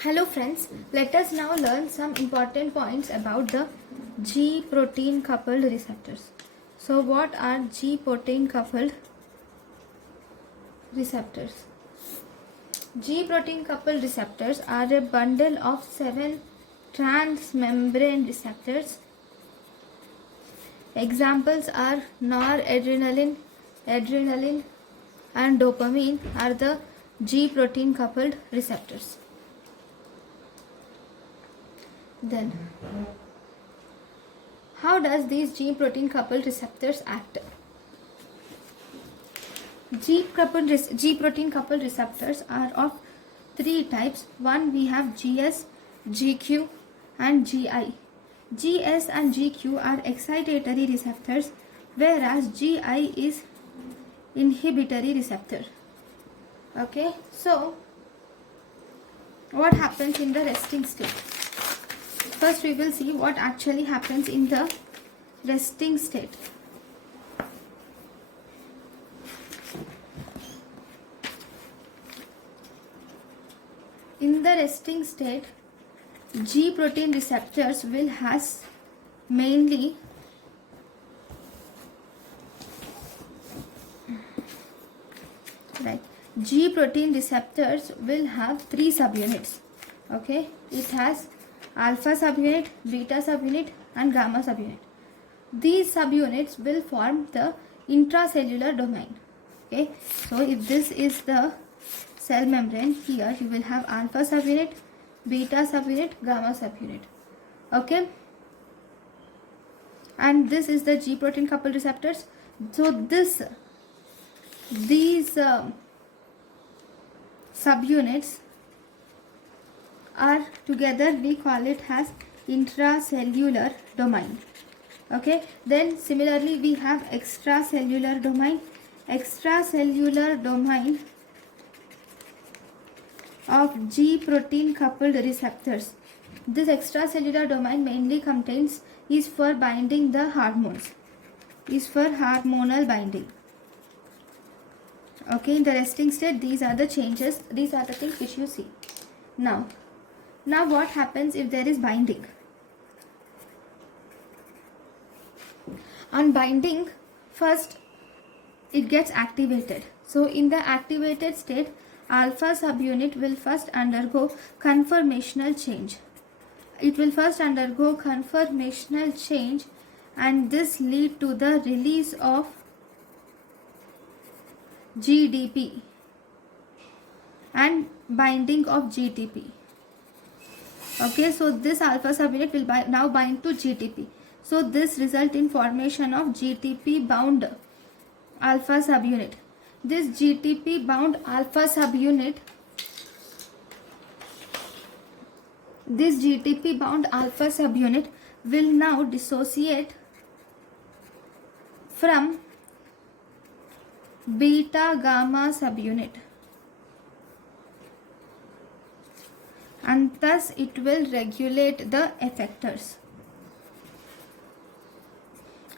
Hello friends, let us now learn some important points about the G protein coupled receptors. So what are G protein coupled receptors? G protein coupled receptors are a bundle of 7 transmembrane receptors. Examples are noradrenaline, adrenaline and dopamine are the G protein coupled receptors. Then, how does these G protein coupled receptors act? G protein coupled receptors are of 3 types. One, we have GS, GQ and GI. GS and GQ are excitatory receptors, whereas GI is inhibitory receptor. Okay, so what happens in the resting state? First we will see what actually happens in the resting state. In the resting state, G protein receptors will has mainly G protein receptors will have 3 subunits. Okay, it has alpha subunit, beta subunit and gamma subunit. These subunits will form the intracellular domain. Okay, so if this is the cell membrane, here you will have alpha subunit, beta subunit, gamma subunit. Okay, and this is the G protein coupled receptors. So these subunits are together, we call it as intracellular domain. Okay, then similarly we have extracellular domain. Extracellular domain of G protein coupled receptors. This extracellular domain mainly contains is for binding the hormones, is for hormonal binding. Okay, in the resting state, these are the changes, these are the things which you see. Now what happens if there is binding? On binding, first it gets activated. So in the activated state, alpha subunit will first undergo conformational change. It will first undergo conformational change and this lead to the release of GDP and binding of GTP. Okay, so this alpha subunit will now bind to GTP. So this result in formation of GTP bound alpha subunit. This GTP bound alpha subunit, will now dissociate from beta gamma subunit, and thus it will regulate the effectors.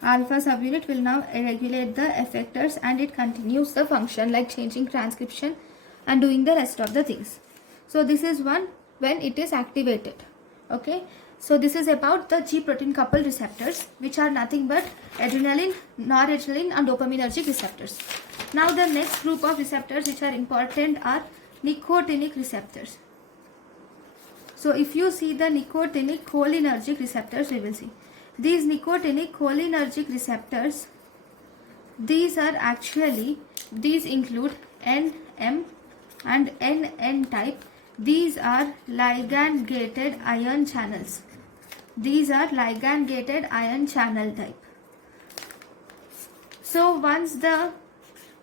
Alpha subunit will now regulate the effectors and it continues the function like changing transcription and doing the rest of the things. So this is one when it is activated. Okay, so this is about the G protein coupled receptors, which are nothing but adrenaline, noradrenaline and dopaminergic receptors. Now the next group of receptors which are important are nicotinic receptors. So if you see the nicotinic cholinergic receptors, we will see these nicotinic cholinergic receptors. These include NM and NN type. These are ligand gated ion channels. These are ligand gated ion channel type. So once the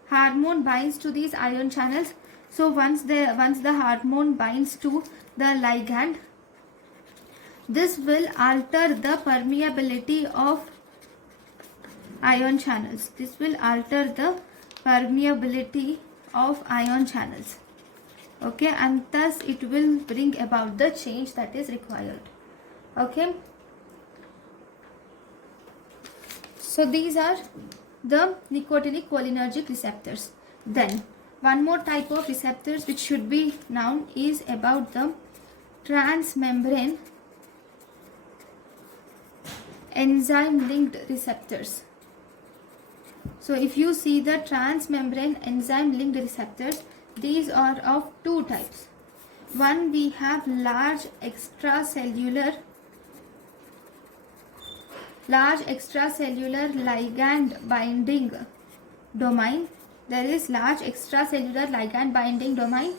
hormone binds to these ion channels, so once the hormone binds to the ligand, this will alter the permeability of ion channels. This will alter the permeability of ion channels. Okay, and thus it will bring about the change that is required. Okay, so these are the nicotinic cholinergic receptors. Then one more type of receptors which should be known is about the transmembrane enzyme linked receptors. So if you see the transmembrane enzyme linked receptors, these are of two types. One, we have large extracellular ligand binding domain. There is large extracellular ligand binding domain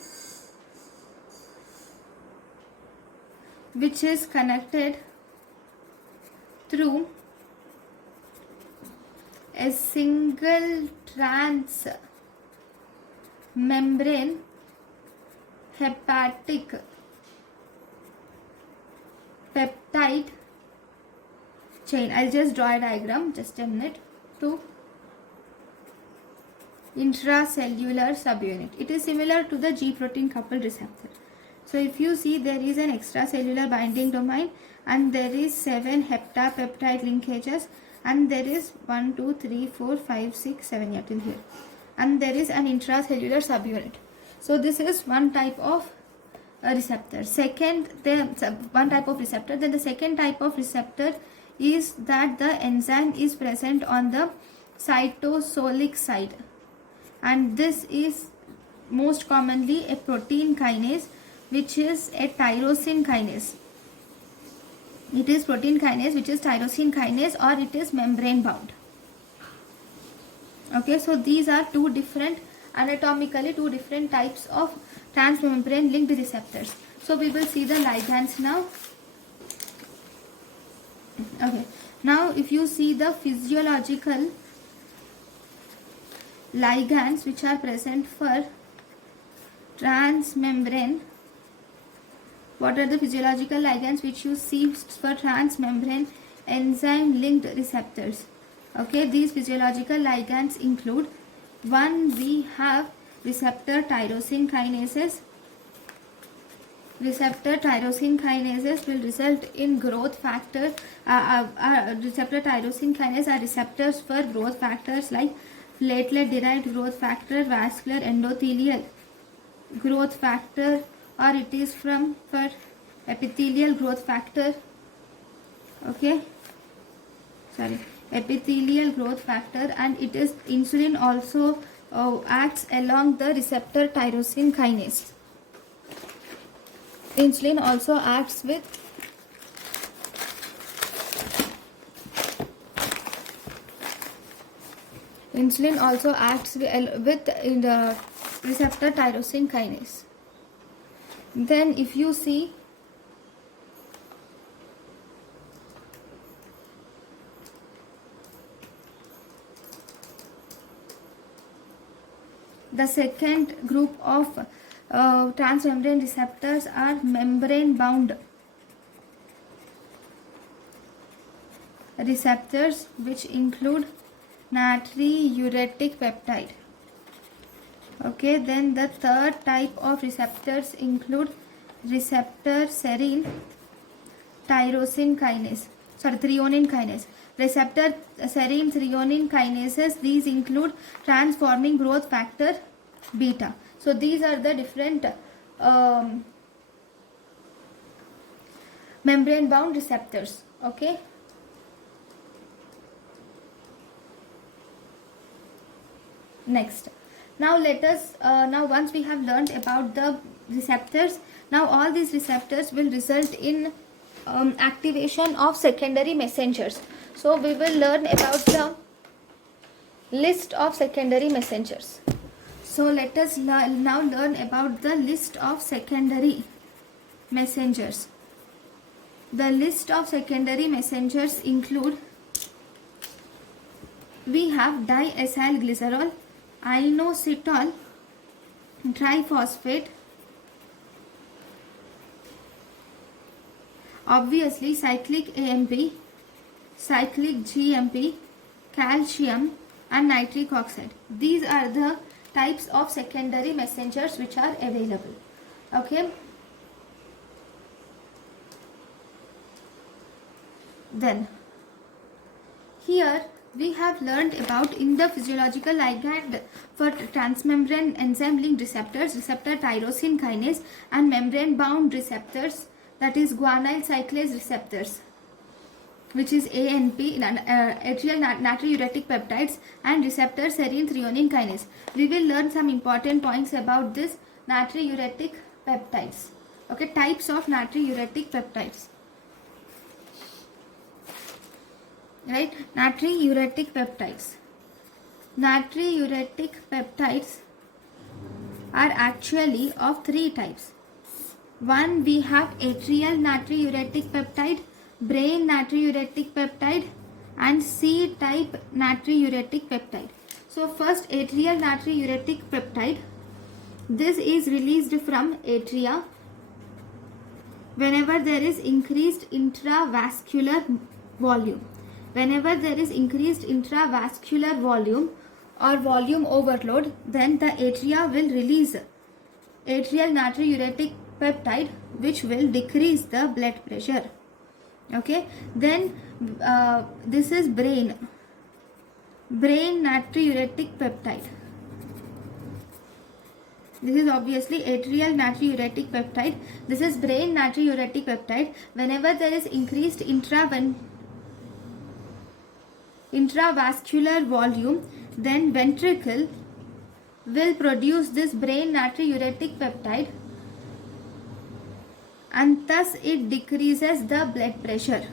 which is connected through a single transmembrane hepatic peptide chain. I'll just draw a diagram, just a minute. To intracellular subunit. It is similar to the G protein coupled receptor. So if you see, there is an extracellular binding domain and there is 7 heptapeptide linkages, and there is 1, 2, 3, 4, 5, 6, 7 yeah, till here, and there is an intracellular subunit. So this is one type of receptor. One type of receptor. Then the second type of receptor is that the enzyme is present on the cytosolic side, and this is most commonly a protein kinase, which is a tyrosine kinase. It is protein kinase which is tyrosine kinase, or it is membrane bound. Okay, so these are anatomically two different types of transmembrane linked receptors. So we will see the ligands now. Okay, now if you see the physiological ligands which are present for transmembrane, what are the physiological ligands which you see for transmembrane enzyme linked receptors? Okay, these physiological ligands include: one, we have receptor tyrosine kinases. Receptor tyrosine kinases will result in growth factor. Receptor tyrosine kinase are receptors for growth factors like platelet derived growth factor, vascular endothelial growth factor, or it is for epithelial growth factor. Okay, epithelial growth factor. And it is insulin also acts along the receptor tyrosine kinase. Insulin also acts with in the receptor tyrosine kinase. Then if you see, the second group of transmembrane receptors are membrane bound receptors, which include natriuretic peptide. Okay, then the third type of receptors include receptor serine threonine kinase. Receptor serine threonine kinases, these include transforming growth factor beta. So these are the different membrane bound receptors. Okay, next, now let us now once we have learned about the receptors, now all these receptors will result in activation of secondary messengers. So we will learn about the list of secondary messengers. So let us now learn about the list of secondary messengers. The list of secondary messengers include: we have diacylglycerol, inositol triphosphate, obviously cyclic AMP, cyclic GMP, calcium, and nitric oxide. These are the types of secondary messengers which are available. Okay, then here we have learned about, in the physiological ligand for transmembrane enzyme linked receptors, receptor tyrosine kinase, and membrane bound receptors, that is guanyl cyclase receptors, which is ANP, atrial natriuretic peptides, and receptor serine threonine kinase. We will learn some important points about this natriuretic peptides. Okay, types of natriuretic peptides. Right, natriuretic peptides. Natriuretic peptides are actually of three types. One, we have atrial natriuretic peptide, brain natriuretic peptide, and C-type natriuretic peptide. So first, atrial natriuretic peptide. This is released from atria whenever there is increased intravascular volume. Whenever there is increased intravascular volume or volume overload, then the atria will release atrial natriuretic peptide, which will decrease the blood pressure. Okay, then this is brain natriuretic peptide. This is obviously atrial natriuretic peptide. This is brain natriuretic peptide. Whenever there is increased intravascular volume, then ventricle will produce this brain natriuretic peptide, and thus it decreases the blood pressure.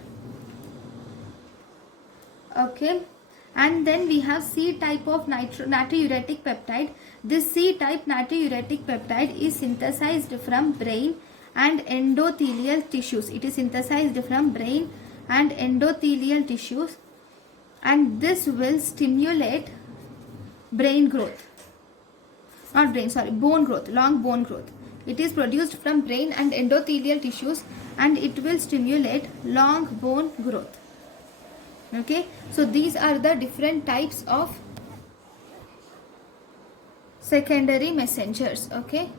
Okay, and then we have C-type of natriuretic peptide. This C-type natriuretic peptide is synthesized from brain and endothelial tissues. It is synthesized from brain and endothelial tissues, and this will stimulate bone growth, long bone growth. It is produced from brain and endothelial tissues, and it will stimulate long bone growth. Okay, so these are the different types of secondary messengers. Okay,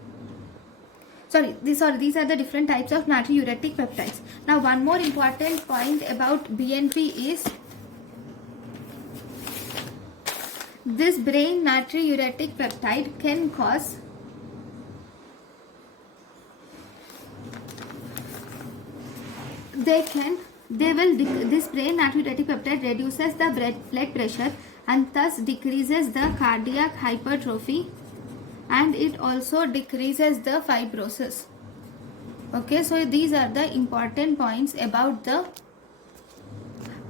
these are the different types of natriuretic peptides. Now, one more important point about BNP is this brain natriuretic peptide can cause this brain natriuretic peptide reduces the blood pressure and thus decreases the cardiac hypertrophy, and it also decreases the fibrosis. Okay, so these are the important points about the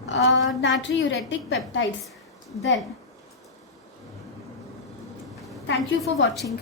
natriuretic peptides. Then, thank you for watching.